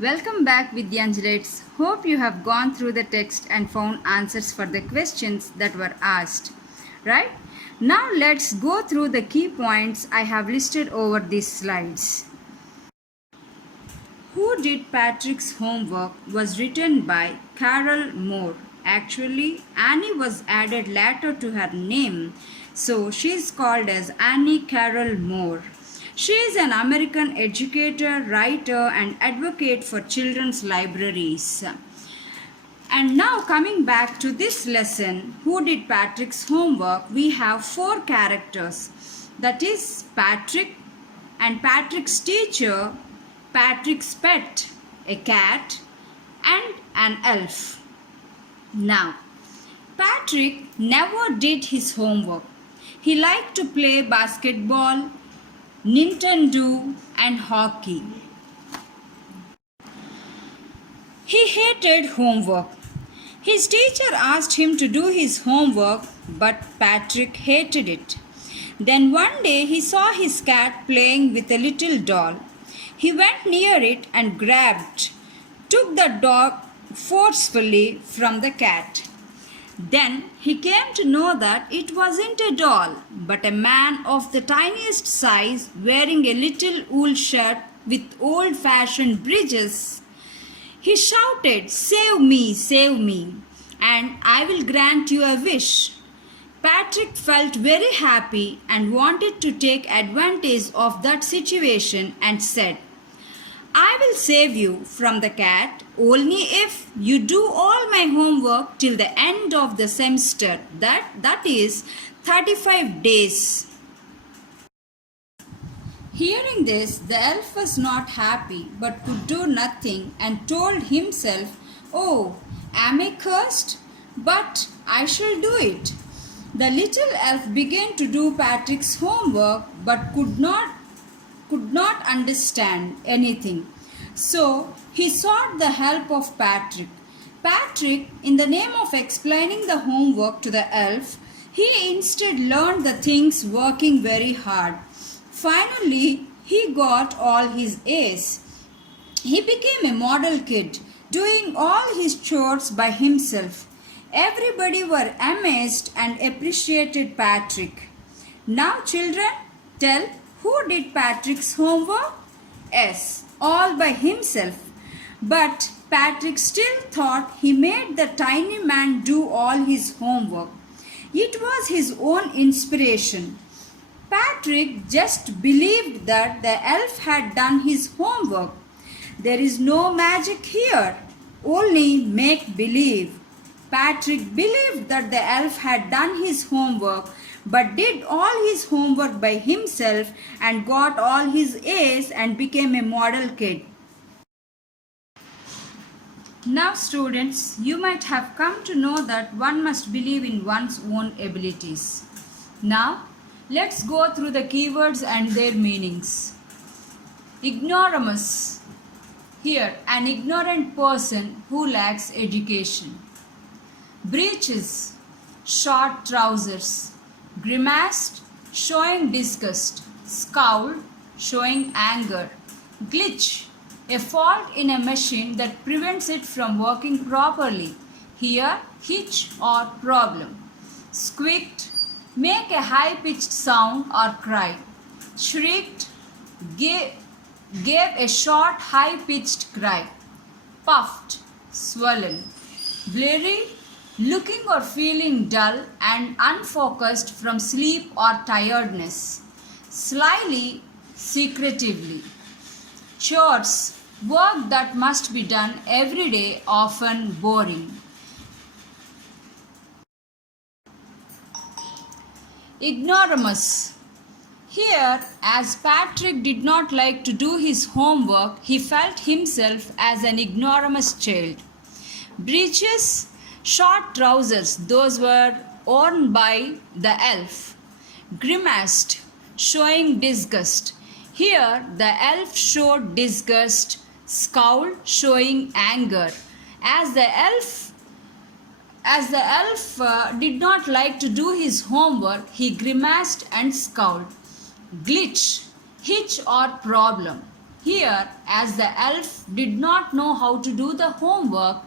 Welcome back, Vidyanjalites. Hope you have gone through the text and found answers for the questions that were asked. Right? Now let's go through the key points I have listed over these slides. Who Did Patrick's Homework was written by Carol Moore. Actually, Annie was added later to her name, so she is called as Annie Carol Moore. She is an American educator, writer, and advocate for children's libraries. And now coming back to this lesson, Who Did Patrick's Homework? We have 4 characters. That is Patrick and Patrick's teacher, Patrick's pet, a cat, and an elf. Now, Patrick never did his homework. He liked to play basketball, Nintendo, and hockey. He hated homework. His teacher asked him to do his homework, but Patrick hated it. Then one day he saw his cat playing with a little doll. He went near it and took the dog forcefully from the cat. Then he came to know that it wasn't a doll, but a man of the tiniest size wearing a little wool shirt with old-fashioned breeches. He shouted, save me, and I will grant you a wish." Patrick felt very happy and wanted to take advantage of that situation and said, "I will save you from the cat only if you do all my homework till the end of the semester, that is 35 days. Hearing this, the elf was not happy but could do nothing and told himself, "Oh, am I cursed? But I shall do it." The little elf began to do Patrick's homework but could not understand anything. So he sought the help of Patrick. Patrick, in the name of explaining the homework to the elf, he instead learned the things working very hard. Finally, he got all his A's. He became a model kid, doing all his chores by himself. Everybody were amazed and appreciated Patrick. Now, children, tell, who did Patrick's homework? Yes, all by himself. But Patrick still thought he made the tiny man do all his homework. It was his own inspiration. Patrick just believed that the elf had done his homework. There is no magic here, only make-believe. Patrick believed that the elf had done his homework but did all his homework by himself and got all his A's and became a model kid. Now students, you might have come to know that one must believe in one's own abilities. Now, let's go through the keywords and their meanings. Ignoramus. Here, an ignorant person who lacks education. Breeches, short trousers. Grimaced, showing disgust. Scowled, showing anger. Glitch, a fault in a machine that prevents it from working properly. Here, hitch or problem. Squeaked, make a high-pitched sound or cry. Shrieked, gave a short, high-pitched cry. Puffed, swollen. Blurry, looking or feeling dull and unfocused from sleep or tiredness. Slyly, secretively. Chores, work that must be done every day, often boring. Ignoramus. Here, as Patrick did not like to do his homework, he felt himself as an ignoramus child. Breeches, short trousers, those were worn by the elf. Grimaced, showing disgust. Here, the elf showed disgust. Scowled, showing anger. As the elf did not like to do his homework, he grimaced and scowled. Glitch, hitch or problem. Here, as the elf did not know how to do the homework,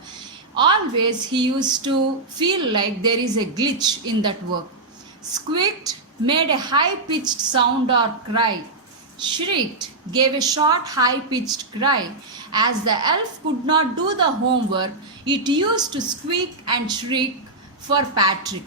always he used to feel like there is a glitch in that work. Squeaked, made a high pitched sound or cry. Shrieked, gave a short high pitched cry. As the elf could not do the homework, it used to squeak and shriek for Patrick.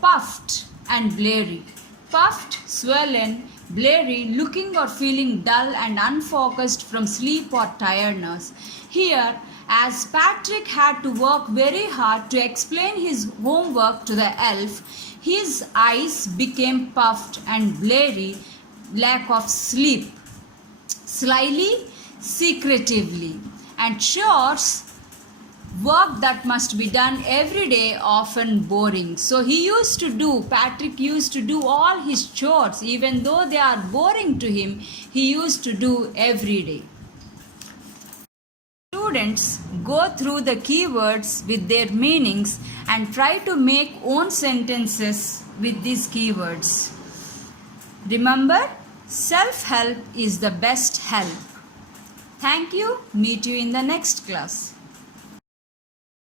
Puffed and blurry. Puffed, swollen, blurry, looking or feeling dull and unfocused from sleep or tiredness. Here, as Patrick had to work very hard to explain his homework to the elf, his eyes became puffed and blurry, lack of sleep, slyly, secretively, and chores work that must be done every day, often boring. So Patrick used to do all his chores, even though they are boring to him, he used to do every day. Students go through the keywords with their meanings and try to make own sentences with these keywords. Remember, self-help is the best help. Thank you. Meet you in the next class.